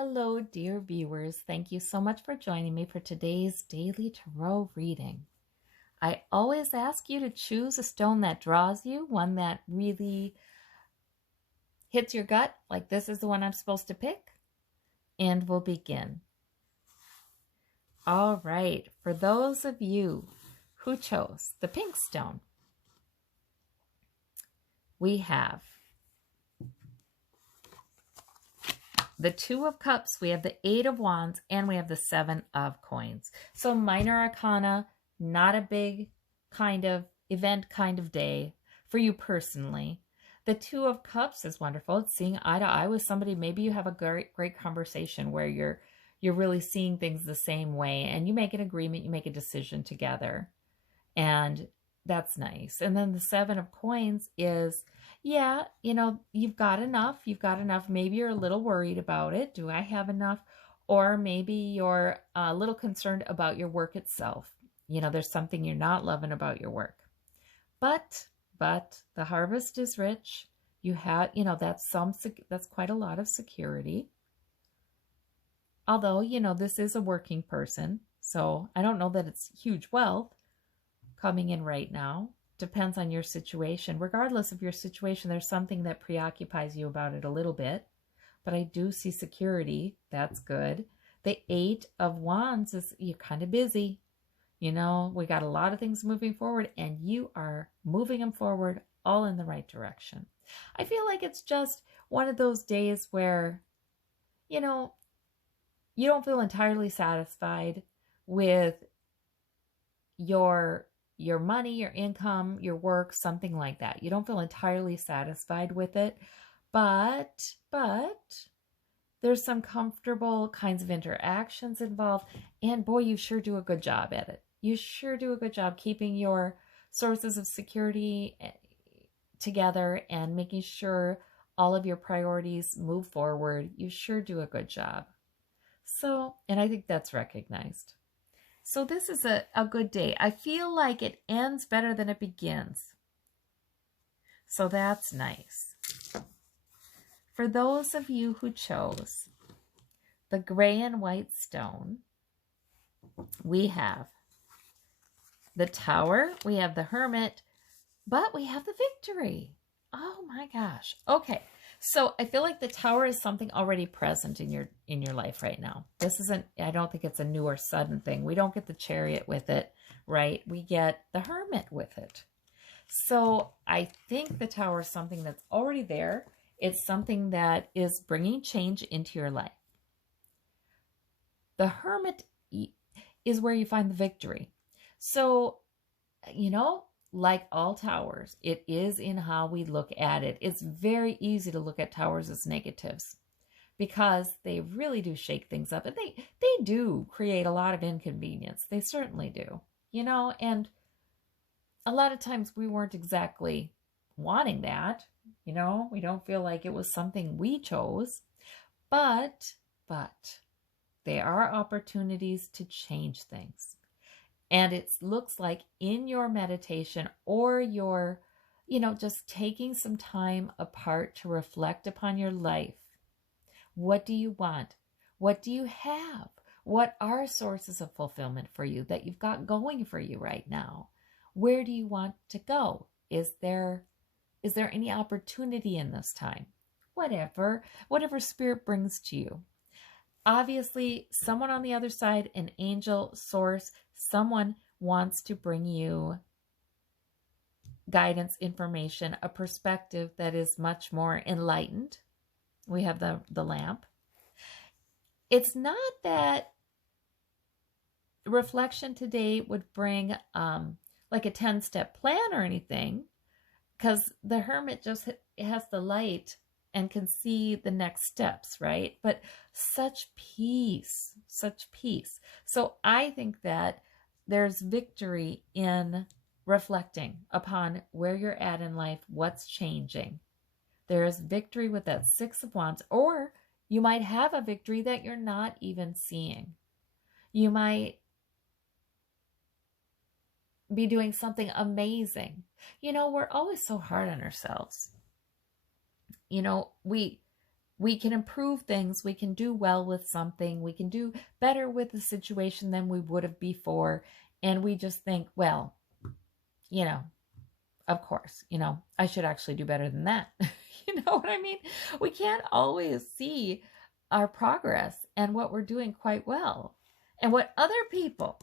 Hello, dear viewers. Thank you so much for joining me for today's daily tarot reading. I always ask you to choose a stone that draws you, one that really hits your gut, like this is the one I'm supposed to pick, and we'll begin. All right, for those of you who chose the pink stone, we have the Two of Cups, we have the Eight of Wands, and we have the Seven of Coins. So minor arcana, not a big kind of event kind of day for you personally. The Two of Cups is wonderful. It's seeing eye to eye with somebody. Maybe you have a great conversation where you're really seeing things the same way and you make an agreement, you make a decision together. And that's nice. And then the Seven of Coins is, yeah, you've got enough. You've got enough. Maybe you're a little worried about it. Do I have enough? Or maybe you're a little concerned about your work itself. There's something you're not loving about your work. But the harvest is rich. You have, that's quite a lot of security. Although, this is a working person. So I don't know that it's huge wealth coming in right now. Depends on your situation. Regardless of your situation, there's something that preoccupies you about it a little bit. But I do see security. That's good. The Eight of Wands is, you're kind of busy. We got a lot of things moving forward, and you are moving them forward all in the right direction. I feel like it's just one of those days where, you don't feel entirely satisfied with your money, your income, your work, something like that. You don't feel entirely satisfied with it, but there's some comfortable kinds of interactions involved, and boy, you sure do a good job at it. You sure do a good job keeping your sources of security together and making sure all of your priorities move forward. You sure do a good job. So, and I think that's recognized. So this is a good day. I feel like it ends better than it begins. So that's nice. For those of you who chose the gray and white stone, we have the Tower, we have the Hermit, but we have the Victory. Oh my gosh. Okay. So I feel like the Tower is something already present in your life right now. This isn't, I don't think it's a new or sudden thing. We don't get the Chariot with it, right? We get the Hermit with it. So I think the Tower is something that's already there. It's something that is bringing change into your life. The Hermit is where you find the Victory. So, like all towers, it is in how we look at it. It's very easy to look at towers as negatives because they really do shake things up, and they do create a lot of inconvenience. They certainly do, and a lot of times we weren't exactly wanting that. We don't feel like it was something we chose, but there are opportunities to change things. And it looks like in your meditation or your, just taking some time apart to reflect upon your life. What do you want? What do you have? What are sources of fulfillment for you that you've got going for you right now? Where do you want to go? Is there any opportunity in this time? Whatever Spirit brings to you. Obviously, someone on the other side, an angel, source, someone wants to bring you guidance, information, a perspective that is much more enlightened. We have the lamp. It's not that reflection today would bring like a 10-step plan or anything, because the Hermit just has the light and can see the next steps, right? But such peace, such peace. So I think that there's victory in reflecting upon where you're at in life, what's changing. There is victory with that Six of Wands, or you might have a victory that you're not even seeing. You might be doing something amazing. We're always so hard on ourselves. We We can improve things. We can do well with something. We can do better with the situation than we would have before. And we just think, well, you know, of course, I should actually do better than that. You know what I mean? We can't always see our progress and what we're doing quite well and what other people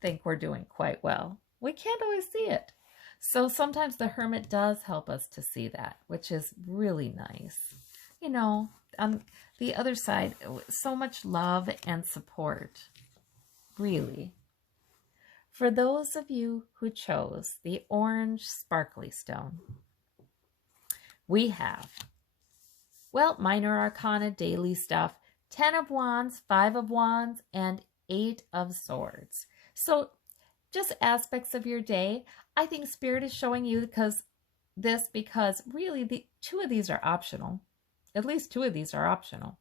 think we're doing quite well. We can't always see it. So sometimes the hermit does help us to see that, which is really nice. On the other side, so much love and support, really. For those of you who chose the orange sparkly stone, we have, well, minor arcana, daily stuff, 10 of wands, 5 of wands, and 8 of swords. So just aspects of your day. I think Spirit is showing you because really the 2 of these are optional. At least 2 of these are optional.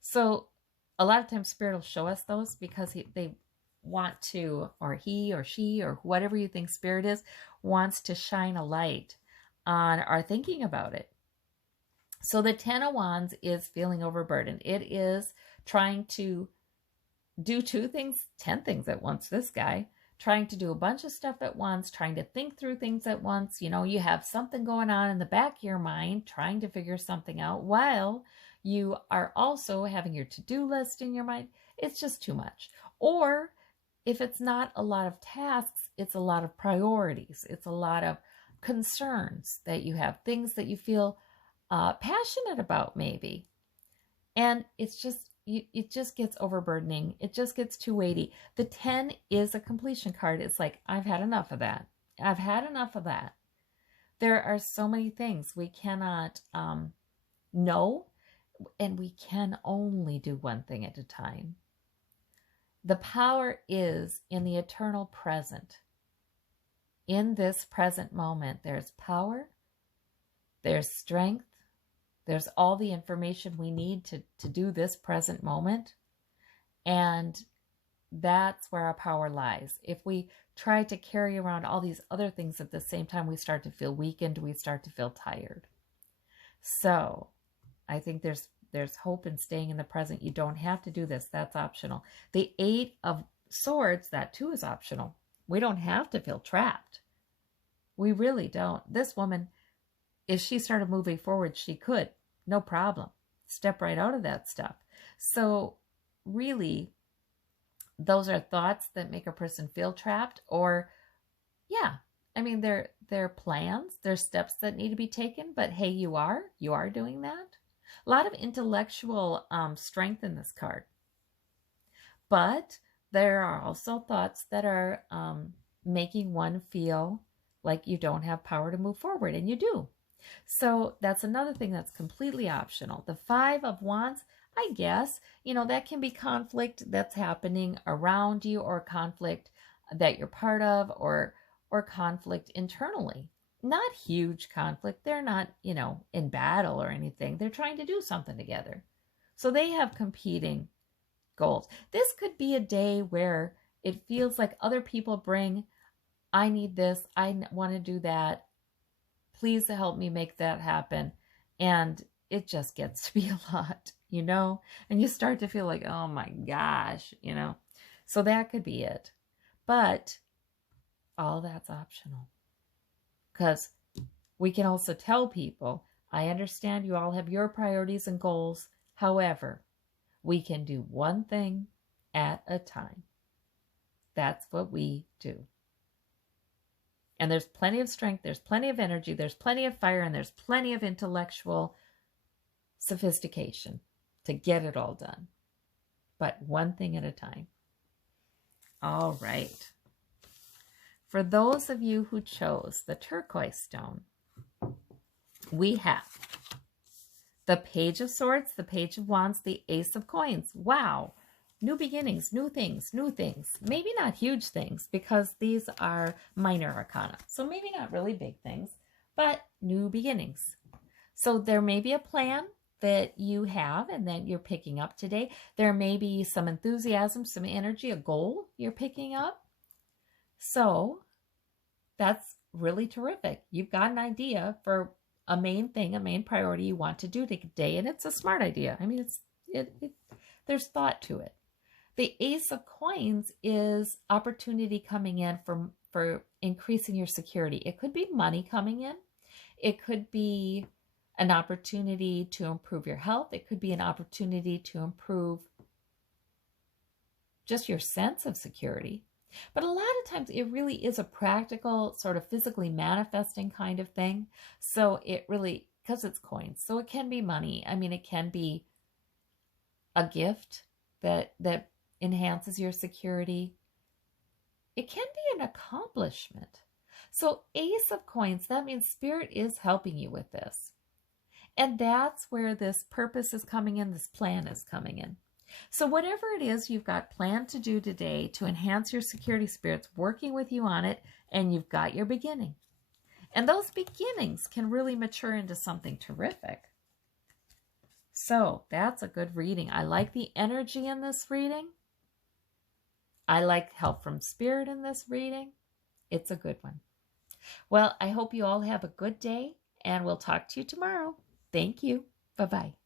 So a lot of times Spirit will show us those because they want to, or he or she or whatever you think Spirit is, wants to shine a light on our thinking about it. So the 10 of wands is feeling overburdened. It is trying to do 2 things, 10 things at once, this guy. Trying to do a bunch of stuff at once, trying to think through things at once. You have something going on in the back of your mind, trying to figure something out while you are also having your to-do list in your mind. It's just too much. Or if it's not a lot of tasks, it's a lot of priorities. It's a lot of concerns that you have, things that you feel passionate about maybe. And it just gets overburdening. It just gets too weighty. The 10 is a completion card. It's like, I've had enough of that. I've had enough of that. There are so many things we cannot know, and we can only do one thing at a time. The power is in the eternal present. In this present moment, there's power, there's strength, there's all the information we need to do this present moment. And that's where our power lies. If we try to carry around all these other things at the same time, we start to feel weakened, we start to feel tired. So I think there's hope in staying in the present. You don't have to do this. That's optional. The 8 of swords, that too is optional. We don't have to feel trapped. We really don't. This woman, if she started moving forward, she could. No problem. Step right out of that stuff. So really, those are thoughts that make a person feel trapped, or they're plans, they're steps that need to be taken, but hey, you are doing that. A lot of intellectual strength in this card. But there are also thoughts that are making one feel like you don't have power to move forward, and you do. So that's another thing that's completely optional. The 5 of wands, I guess, that can be conflict that's happening around you, or conflict that you're part of, or conflict internally. Not huge conflict. They're not, in battle or anything. They're trying to do something together. So they have competing goals. This could be a day where it feels like other people bring, I need this, I want to do that, please help me make that happen. And it just gets to be a lot, and you start to feel like, oh my gosh, so that could be it. But all that's optional, because we can also tell people, I understand you all have your priorities and goals. However, we can do one thing at a time. That's what we do. And there's plenty of strength, there's plenty of energy, there's plenty of fire, and there's plenty of intellectual sophistication to get it all done. But one thing at a time. All right. For those of you who chose the turquoise stone, we have the Page of Swords, the Page of Wands, the Ace of Coins. Wow. New beginnings, new things, new things. Maybe not huge things, because these are minor arcana. So maybe not really big things, but new beginnings. So there may be a plan that you have and that you're picking up today. There may be some enthusiasm, some energy, a goal you're picking up. So that's really terrific. You've got an idea for a main thing, a main priority you want to do today, and it's a smart idea. I mean, there's thought to it. The Ace of Coins is opportunity coming in for increasing your security. It could be money coming in. It could be an opportunity to improve your health. It could be an opportunity to improve just your sense of security. But a lot of times it really is a practical, sort of physically manifesting kind of thing. So it really, because it's coins, so it can be money. I mean, it can be a gift that enhances your security. It can be an accomplishment. So Ace of Coins, that means Spirit is helping you with this. And that's where this purpose is coming in, this plan is coming in. So whatever it is you've got planned to do today to enhance your security, Spirit's working with you on it, and you've got your beginning. And those beginnings can really mature into something terrific. So that's a good reading. I like the energy in this reading. I like help from Spirit in this reading. It's a good one. Well, I hope you all have a good day, and we'll talk to you tomorrow. Thank you. Bye-bye.